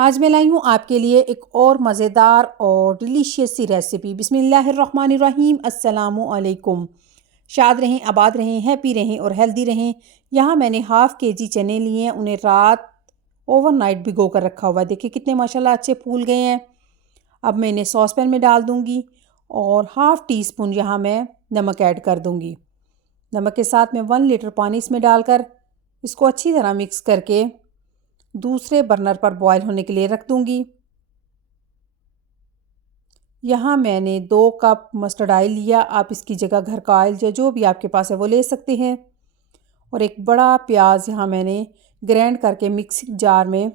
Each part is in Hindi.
आज मैं लाई हूँ आपके लिए एक और मज़ेदार और डिलीशियस सी रेसिपी। बिस्मिल्लाहिर्रहमानिर्रहीम। अस्सलामु अलैकुम। शाद रहें, आबाद रहें, हैप्पी रहें और हेल्दी रहें। यहाँ मैंने हाफ़ केजी चने लिए हैं, उन्हें रात ओवरनाइट भिगो कर रखा हुआ है। देखिए कितने माशाल्लाह अच्छे फूल गए हैं। अब मैं इन्हें सॉस पैन में डाल दूँगी और हाफ़ टी स्पून यहाँ मैं नमक ऐड कर दूँगी। नमक के साथ मैं 1 लीटर पानी इसमें डालकर इसको अच्छी तरह मिक्स करके दूसरे बर्नर पर बॉयल होने के लिए रख दूंगी। यहाँ मैंने 2 कप मस्टर्ड ऑयल लिया। आप इसकी जगह घर का ऑयल जो भी आपके पास है वो ले सकते हैं। और एक बड़ा प्याज यहाँ मैंने ग्राइंड करके मिक्सिंग जार में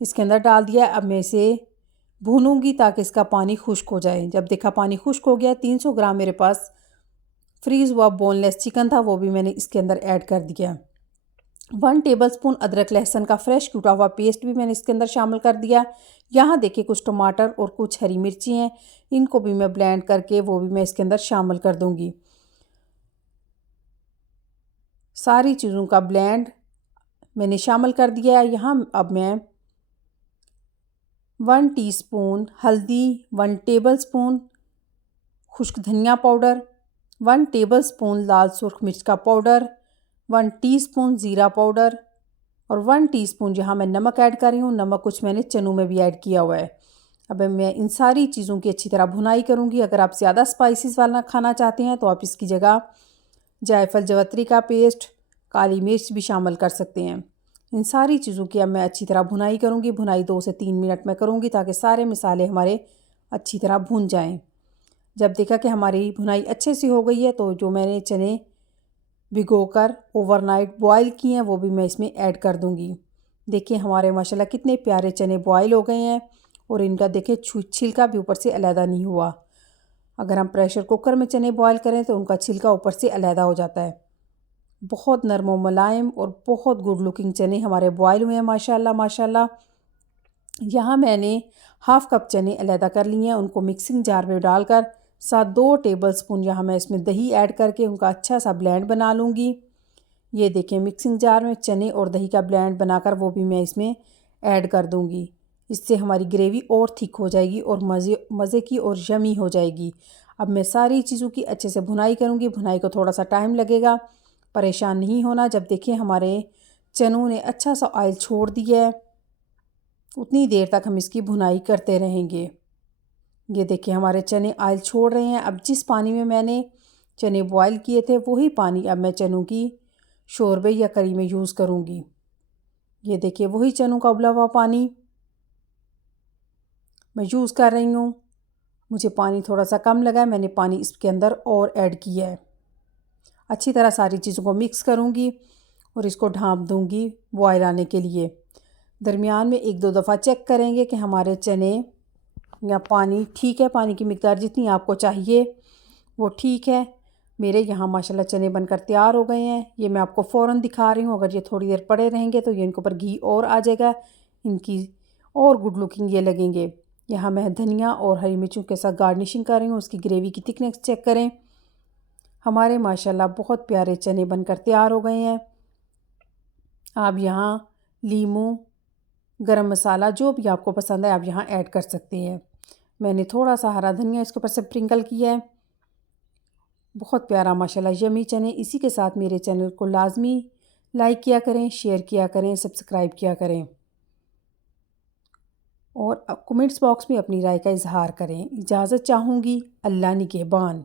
इसके अंदर डाल दिया। अब मैं इसे भूनूंगी ताकि इसका पानी खुश्क हो जाए। जब देखा पानी खुश्क हो गया, 300 ग्राम मेरे पास फ्रीज़ हुआ बोनलेस चिकन था, वो भी मैंने इसके अंदर ऐड कर दिया। 1 टेबलस्पून अदरक लहसुन का फ्रेश कूटा हुआ पेस्ट भी मैंने इसके अंदर शामिल कर दिया। यहाँ देखिए कुछ टमाटर और कुछ हरी मिर्ची हैं, इनको भी मैं ब्लेंड करके वो भी मैं इसके अंदर शामिल कर दूंगी। सारी चीज़ों का ब्लेंड मैंने शामिल कर दिया है। यहाँ अब मैं 1 टीस्पून हल्दी, 1 टेबलस्पून खुश्क धनिया पाउडर, 1 टेबलस्पून लाल सुर्ख मिर्च का पाउडर, 1 टीस्पून ज़ीरा पाउडर और 1 टीस्पून यहाँ मैं नमक ऐड कर रही हूँ। नमक कुछ मैंने चनों में भी ऐड किया हुआ है। अब मैं इन सारी चीज़ों की अच्छी तरह भुनाई करूँगी। अगर आप ज़्यादा स्पाइसेस वाला खाना चाहते हैं तो आप इसकी जगह जायफल जवत्री का पेस्ट, काली मिर्च भी शामिल कर सकते हैं। इन सारी चीज़ों की अब मैं अच्छी तरह भुनाई करूँगी। भुनाई 2 से 3 मिनट में करूँगी ताकि सारे मसाले हमारे अच्छी तरह भुन जाएँ। जब देखा कि हमारी भुनाई अच्छे से हो गई है तो जो मैंने चने भिगोकर ओवरनाइट बॉयल किए हैं वो भी मैं इसमें ऐड कर दूंगी। देखिए हमारे माशाल्लाह कितने प्यारे चने बॉयल हो गए हैं और इनका देखिए छिलका भी ऊपर से अलहदा नहीं हुआ। अगर हम प्रेशर कुकर में चने बॉयल करें तो उनका छिलका ऊपर से अलहदा हो जाता है। बहुत नरम व मुलायम और बहुत गुड लुकिंग चने हमारे बॉयल हुए हैं माशाल्लाह माशाल्लाह। यहाँ मैंने हाफ़ कप चने अलहदा कर लिए हैं, उनको मिक्सिंग जार में डालकर साथ 2 टेबलस्पून यहाँ मैं इसमें दही ऐड करके उनका अच्छा सा ब्लेंड बना लूँगी। ये देखिए मिक्सिंग जार में चने और दही का ब्लेंड बनाकर वो भी मैं इसमें ऐड कर दूँगी। इससे हमारी ग्रेवी और थिक हो जाएगी और मज़े की और यमी हो जाएगी। अब मैं सारी चीज़ों की अच्छे से भुनाई करूँगी। भुनाई को थोड़ा सा टाइम लगेगा, परेशान नहीं होना। जब देखिए हमारे चनों ने अच्छा सा ऑयल छोड़ दिया है, उतनी देर तक हम इसकी भुनाई करते रहेंगे। ये देखिए हमारे चने ऑयल छोड़ रहे हैं। अब जिस पानी में मैंने चने बॉयल किए थे वही पानी अब मैं चनों की शोरबे या करी में यूज़ करूँगी। ये देखिए वही चनों का उबला हुआ पानी मैं यूज़ कर रही हूँ। मुझे पानी थोड़ा सा कम लगा है, मैंने पानी इसके अंदर और ऐड किया है। अच्छी तरह सारी चीज़ों को मिक्स करूँगी और इसको ढाँप दूँगी बॉयल आने के लिए। दरमियान में 1-2 दफ़ा चेक करेंगे कि हमारे चने या पानी ठीक है, पानी की मिक़दार जितनी आपको चाहिए वो ठीक है। मेरे यहाँ माशाल्लाह चने बनकर तैयार हो गए हैं। ये मैं आपको फ़ौरन दिखा रही हूँ। अगर ये थोड़ी देर पड़े रहेंगे तो ये इनके ऊपर घी और आ जाएगा, इनकी और गुड लुकिंग ये लगेंगे। यहाँ मैं धनिया और हरी मिर्चों के साथ गार्निशिंग कर रही हूँ। उसकी ग्रेवी की थिकनेस चेक करें। हमारे माशाल्लाह बहुत प्यारे चने बनकर तैयार हो गए हैं। आप यहाँ लीमू, गरम मसाला जो भी आपको पसंद है आप यहाँ ऐड कर सकते हैं। मैंने थोड़ा सा हरा धनिया इसके ऊपर से स्प्रिंकल किया है। बहुत प्यारा माशाल्लाह यमी चने। इसी के साथ मेरे चैनल को लाजमी लाइक किया करें, शेयर किया करें, सब्सक्राइब किया करें और कमेंट्स बॉक्स में अपनी राय का इजहार करें। इजाज़त चाहूँगी। अल्लाह निगहबान।